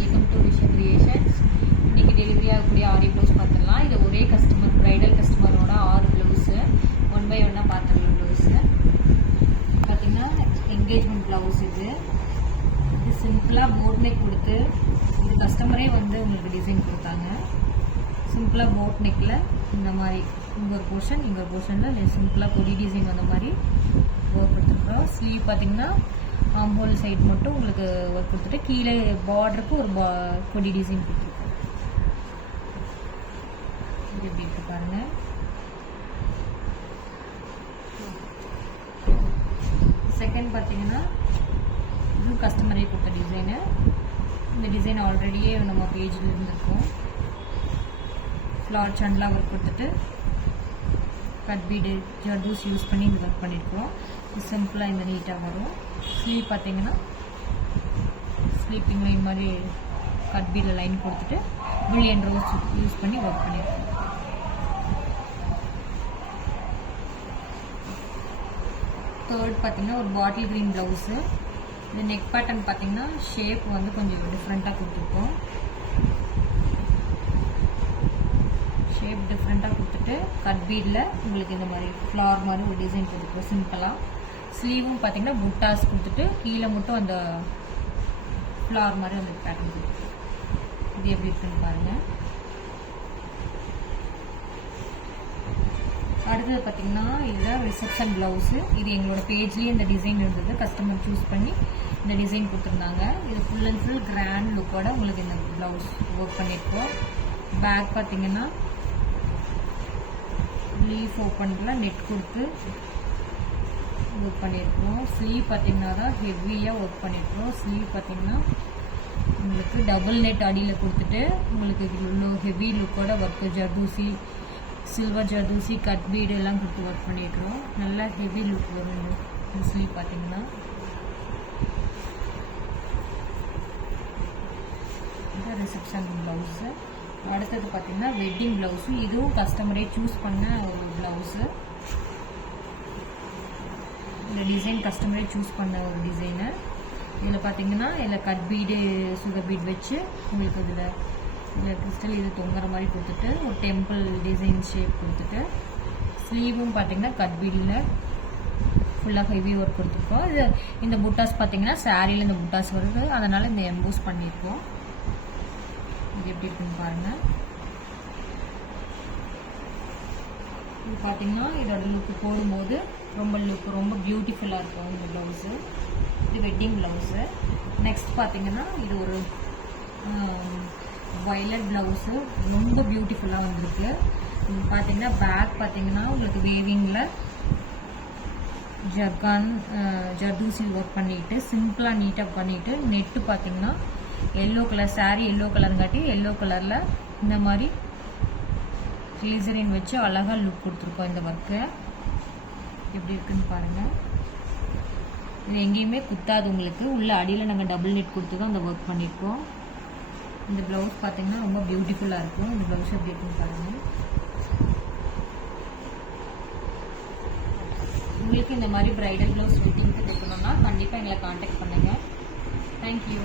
Welcome to Visha creations. இன்றைக்கி delivery ஆகக்கூடிய ஆரி blouse பார்த்துடலாம். இது ஒரே கஸ்டமர், ப்ரைடல் கஸ்டமரோட 6 ப்ளவுஸு 1 by 1 பார்த்துக்கலாம். ப்ளவுஸு பார்த்திங்கன்னா என்கேஜ்மெண்ட் ப்ளவுஸ். இது சிம்பிளாக போட் நெக் கொடுத்து இது கஸ்டமரே வந்து உங்களுக்கு டிசைன் கொடுத்தாங்க. சிம்பிளாக போட் நெக்கில் இந்த மாதிரி இங்கே ஒரு போர்ஷன், இங்கே ஒரு போர்ஷனில் சிம்பிளாக கொடி டிசைன் வந்த மாதிரி ஒர்க் கொடுத்துருக்கோம். ஸ்லீவ் பார்த்திங்கன்னா ஆம்போல் சைடு மட்டும் உங்களுக்கு ஒர்க் கொடுத்துட்டு கீழே பார்டருக்கு ஒரு கொடி டிசைன் கொடுத்துருக்கோம். இது எப்படி இருக்கு பாருங்கள். செகண்ட் பார்த்தீங்கன்னா இது கஸ்டமரே கொடுத்த டிசைனு. இந்த டிசைன் ஆல்ரெடியே நம்ம பேஜில் இருந்திருக்கோம். ஃப்ளார் சண்டெலாம் ஒர்க் கொடுத்துட்டு கட் பீடு ஜர்தூஸ் யூஸ் பண்ணி இந்த ஒர்க் பண்ணியிருக்கோம். சிம்பிளாக இந்த நீட்டாக வரும். ஸ்லீவ் பார்த்தீங்கன்னா ஸ்லீப்பிங் லைன் மாதிரி கட் பீடில் லைன் கொடுத்துட்டு பில்லியன் ரோஸ் யூஸ் பண்ணி ஒர்க் பண்ணியிருக்கோம். தேர்ட் பார்த்தீங்கன்னா ஒரு பாட்டில் க்ரீன் ப்ளவுஸு. இந்த நெக் பேட்டர்ன் பார்த்தீங்கன்னா ஷேப் வந்து கொஞ்சம் டிஃப்ரெண்ட்டாக கொடுத்துருக்கோம். ஷேப் டிஃப்ரெண்ட்டாக கொடுத்துட்டு கட் பீடில் உங்களுக்கு இந்த மாதிரி ஃப்ளார் மாதிரி ஒரு டிசைன் கொடுத்துருக்கோம் சிம்பிளாக. ஸ்லீவும் பார்த்தீங்கன்னா புட்டாஸ் கொடுத்துட்டு கீழே மட்டும் அந்த ஃப்ளார் மாதிரி அந்த பேட்டர்ன் கொடுத்துருக்கு. இது எப்படி இருக்குன்னு பாருங்கள். அடுத்தது பார்த்தீங்கன்னா இதுதான் ரிசப்ஷன் ப்ளவுஸு. இது எங்களோட பேஜ்லேயே இந்த டிசைன் இருந்தது. கஸ்டமர் சூஸ் பண்ணி இந்த டிசைன் கொடுத்துருந்தாங்க. இது ஃபுல் அண்ட் ஃபுல் கிராண்ட் லுக்கோட உங்களுக்கு இந்த ப்ளவுஸ் ஒர்க் பண்ணியிருக்கோம். பேக் பார்த்தீங்கன்னா லீஃப் ஓப்பனில் நெட் கொடுத்து ஒர்க் பண்ணியிருக்கோம். ஸ்லீவ் பார்த்தீங்கன்னா தான் ஹெவியாக ஒர்க் பண்ணியிருக்கோம். ஸ்லீவ் பார்த்தீங்கன்னா உங்களுக்கு டபுள் நெட் அடியில் கொடுத்துட்டு உங்களுக்கு இவ்வளோ ஹெவி லுக்கோட work zardozi, silver zardozi, cut bead எல்லாம் கொடுத்து ஒர்க் பண்ணியிருக்கிறோம். நல்லா ஹெவி லுக் வரும் இந்த ஸ்லீவ் பார்த்தீங்கன்னா. இது ரிசப்ஷன் ப்ளவுஸு. அடுத்தது பார்த்தீங்கன்னா வெட்டிங் ப்ளவுஸு. இதுவும் கஸ்டமரே சூஸ் பண்ண ஒரு ப்ளவுஸு. இந்த டிசைன் கஸ்டமரே சூஸ் பண்ண ஒரு டிசைனு. இதில் பார்த்தீங்கன்னா இதில் கட் பீடு, சுகர் பீட் வச்சு உங்களுக்கு இதில் கிறிஸ்டல் இது தொங்குற மாதிரி கொடுத்துட்டு ஒரு டெம்பிள் டிசைன் ஷேப் கொடுத்துட்டு ஸ்லீவும் பார்த்தீங்கன்னா கட் பீடில் ஃபுல்லாக ஹெவி ஒர்க் கொடுத்துருக்கோம். இது இந்த புட்டாஸ் பார்த்தீங்கன்னா சாரியில் இந்த புட்டாஸ் வருது, அதனால் இந்த எம்போஸ் பண்ணியிருக்கோம். இது எப்படி இருக்குன்னு பாருங்கள். இது பார்த்தீங்கன்னா இதோட லுக்கு போடும்போது ரொம்ப பியூட்டிஃபுல்லாக இருக்கும் இந்த ப்ளவுஸு. இது வெட்டிங் ப்ளவுஸு. நெக்ஸ்ட் பார்த்தீங்கன்னா இது ஒரு வயலட் ப்ளவுஸு. ரொம்ப பியூட்டிஃபுல்லாக வந்திருக்கு. இது பார்த்தீங்கன்னா பேக் பார்த்தீங்கன்னா உங்களுக்கு வேவிங்கில் ஜர்தூசி ஒர்க் பண்ணிவிட்டு சிம்பிளாக நீட்டாக பண்ணிவிட்டு நெட்டு பார்த்தீங்கன்னா எல்லோ கலர் சாரீ, எல்லோ கலருங்காட்டி எல்லோ கலரில் இந்த மாதிரி கிளிசரின் வச்சு அழகாக லுக் கொடுத்துருக்கோம். இந்த ஒர்க்கு எப்படி இருக்குன்னு பாருங்கள். இது எங்கேயுமே குத்தாது உங்களுக்கு. உள்ள அடியில் நாங்கள் டபுள் நெட் கொடுத்து தான் அந்த ஒர்க் பண்ணியிருக்கோம். இந்த ப்ளவுஸ் பார்த்தீங்கன்னா ரொம்ப பியூட்டிஃபுல்லாக இருக்கும். இந்த ப்ளவுஸ் எப்படி இருக்குன்னு பாருங்கள். உங்களுக்கு இந்த மாதிரி ப்ரைடல் ப்ளவுஸ் ஃபிட்டிங்க்கு தைக்கணும்னா கண்டிப்பாக எங்களை காண்டாக்ட் பண்ணுங்கள். தேங்க்யூ.